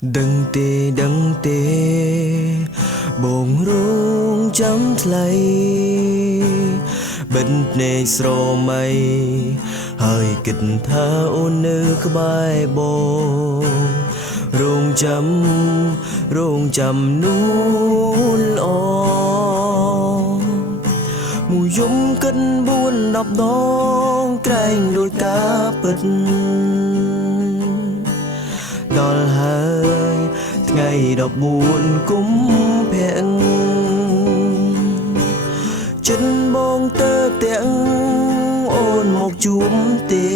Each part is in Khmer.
ដឹងទេបងរងចាំថ្លៃបិទភ្នែកស្រមៃហើយគិតថាអូននៅក្បែរបងរងចាំនួនល្អមួយយំគិត4-10ដងក្រែងដូចការពិតដល់ហើយថ្ងៃ14គុំភៈចិត្តបងទៅទាំងអូនមកជួបទេ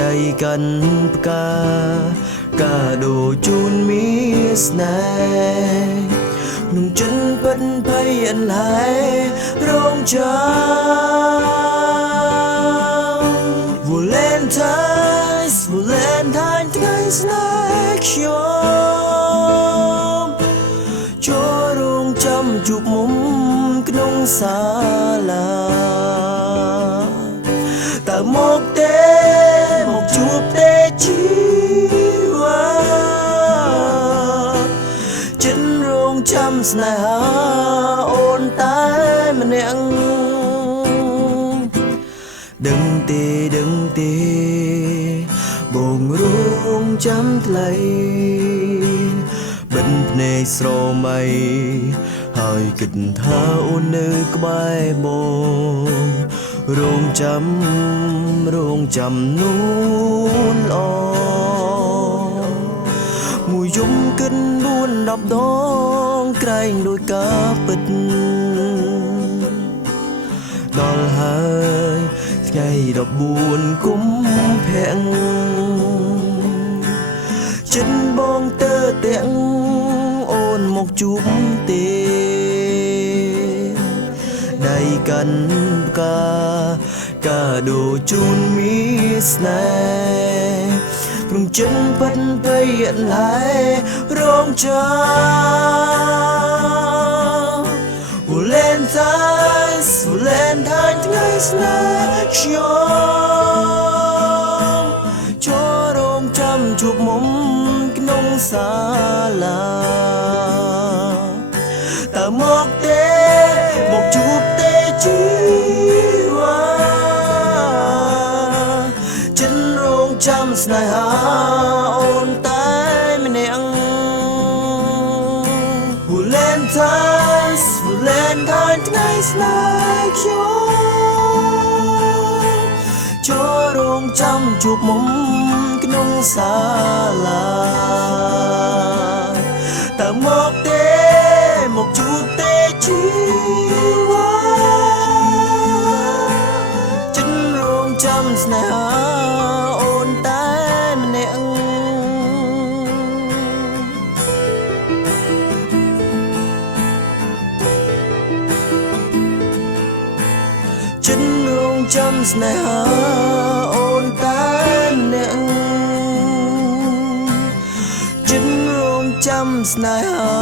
ដៃកាន់ផ្កាកាដូជូនមានស្នេហ៍នឹងចិនពិតភ័យអន្លែរងចាំValentine ថ្ងៃស្នេហ៍ខ្ញុំចូលរងចាំជួបមុំក្នុងសាលាតើមកទេមកជួបទេជីវ៉ាចិនរងចាំស្នេហាអូនតែម្នាក់ដឹងទេបងរងចាំថ្លៃបិទភ្នែកស្រមៃហើយគិតថាអូននៅក្បែរបងរងចាំនួនល្អមួយយំគិត4-10ដងក្រែងដូចការពិតដល់ហើយថ្ងៃ14គុំភៈចិត្តបងទៅទាំងអូនមកជួបទេដៃកាន់ផ្កាកាដូជូនមានស្នេហ៍ក្នុងចិត្តពិតភ័យអន្លែរងចាំValentine ថ្ងៃស្នេហ៍ខ្ញុំចូលរងចាំជួបមុំក្នុងសាលាតើមកទេមកជួបទេជីវ៉ាចិនរងចាំស្នេហាអូនតែម្នាក់ Valentine ថ្ងៃស្នេហ៍ខ្ញុំចូលរងចាំជួបមុំក្នុងសាលាតើមកទេមកជួបទេជីវ៉ាចិនរងចាំស្នេហាអូនតែម្នាក់ចិនរងចាំស្នេហាអូនតែម្នាក់ចិនរងចាំស្នេហា